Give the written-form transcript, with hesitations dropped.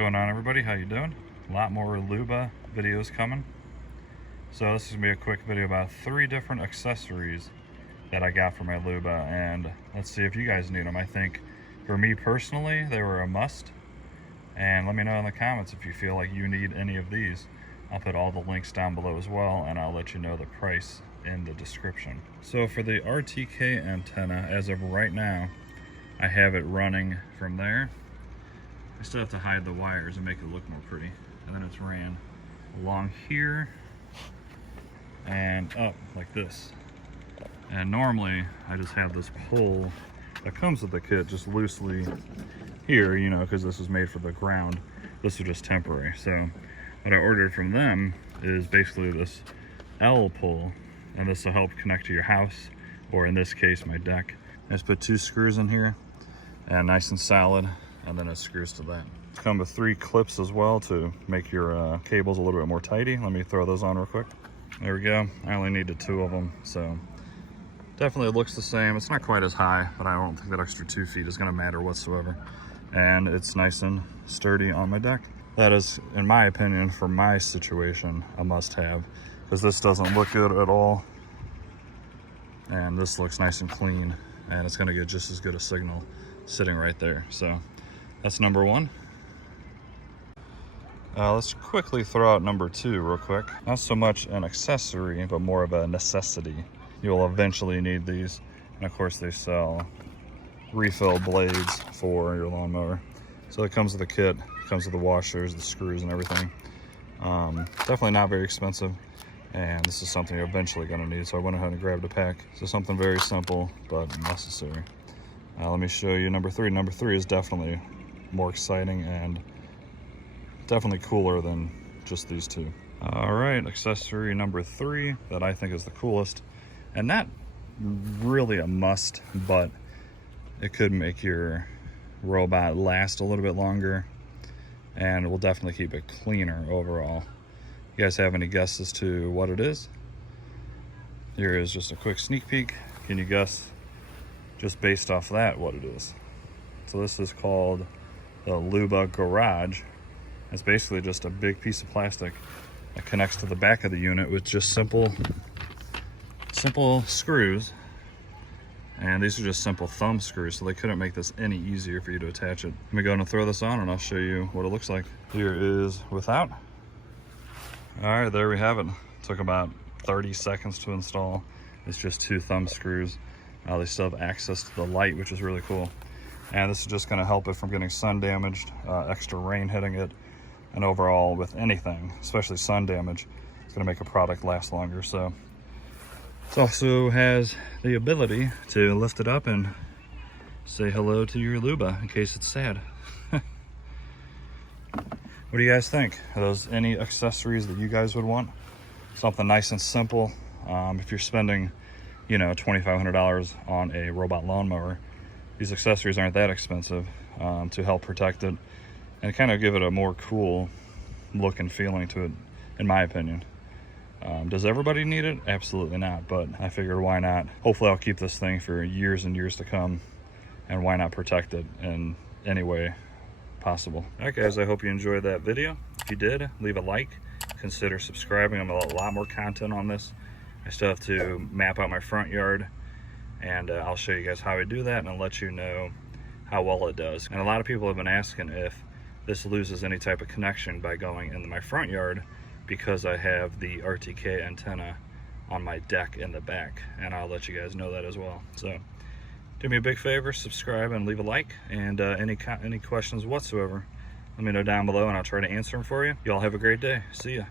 going on, everybody? How you doing? A lot more LUBA videos coming. So this is gonna be a quick video about 3 different accessories that I got for my LUBA, and let's see if you guys need them. I think for me personally, they were a must. And let me know in the comments if you feel like you need any of these. I'll put all the links down below as well, and I'll let you know the price in the description. So for the RTK antenna, as of right now, I have it running from there. I still have to hide the wires and make it look more pretty. And then it's ran along here and up like this. And normally I just have this pole that comes with the kit just loosely here, you know, because this is made for the ground. This is just temporary. So what I ordered from them is basically this L pole, and this will help connect to your house, or in this case, my deck. I just put 2 screws in here, and nice and solid, and then it screws to that. Come with 3 clips as well to make your cables a little bit more tidy. Let me throw those on real quick. There we go. I only needed 2 of them, so definitely looks the same. It's not quite as high, but I don't think that extra 2 feet is gonna matter whatsoever. And it's nice and sturdy on my deck. That is, in my opinion, for my situation, a must-have, because this doesn't look good at all. And this looks nice and clean, and it's gonna get just as good a signal sitting right there. So that's number 1. Let's quickly throw out number 2 real quick. Not so much an accessory, but more of a necessity. You'll eventually need these. And of course they sell refill blades for your lawnmower. So it comes with a kit, comes with the washers, the screws and everything. Definitely not very expensive. And this is something you're eventually gonna need. So I went ahead and grabbed a pack. So something very simple, but necessary. Let me show you number 3. Number 3 is definitely more exciting and definitely cooler than just these 2. All right, accessory number 3 that I think is the coolest, and not really a must, but it could make your robot last a little bit longer, and it will definitely keep it cleaner overall. You guys have any guesses to what it is? Here is just a quick sneak peek. Can you guess, just based off that, what it is? So this is called the LUBA Garage. It's basically just a big piece of plastic that connects to the back of the unit with just simple screws. And these are just simple thumb screws, so they couldn't make this any easier for you to attach it. Let me go and throw this on and I'll show you what it looks like. Here is without. All right, there we have it. Took about 30 seconds to install. It's just 2 thumb screws. They still have access to the light, which is really cool. And this is just gonna help it from getting sun damaged, extra rain hitting it, and overall with anything, especially sun damage, it's gonna make a product last longer. So it also has the ability to lift it up and say hello to your LUBA in case it's sad. What do you guys think? Are those any accessories that you guys would want? Something nice and simple. If you're spending, you know, $2,500 on a robot lawnmower, these accessories aren't that expensive to help protect it and kind of give it a more cool look and feeling to it, in my opinion. Does everybody need it? Absolutely not, but I figured why not? Hopefully I'll keep this thing for years and years to come, and why not protect it in any way possible. All right, guys, I hope you enjoyed that video. If you did, leave a like, consider subscribing. I'm gonna have a lot more content on this. I still have to map out my front yard, and I'll show you guys how I do that, and I'll let you know how well it does. And a lot of people have been asking if this loses any type of connection by going into my front yard, because I have the RTK antenna on my deck in the back, and I'll let you guys know that as well. So do me a big favor, subscribe and leave a like, and any questions whatsoever, let me know down below and I'll try to answer them for you. Y'all have a great day. See ya.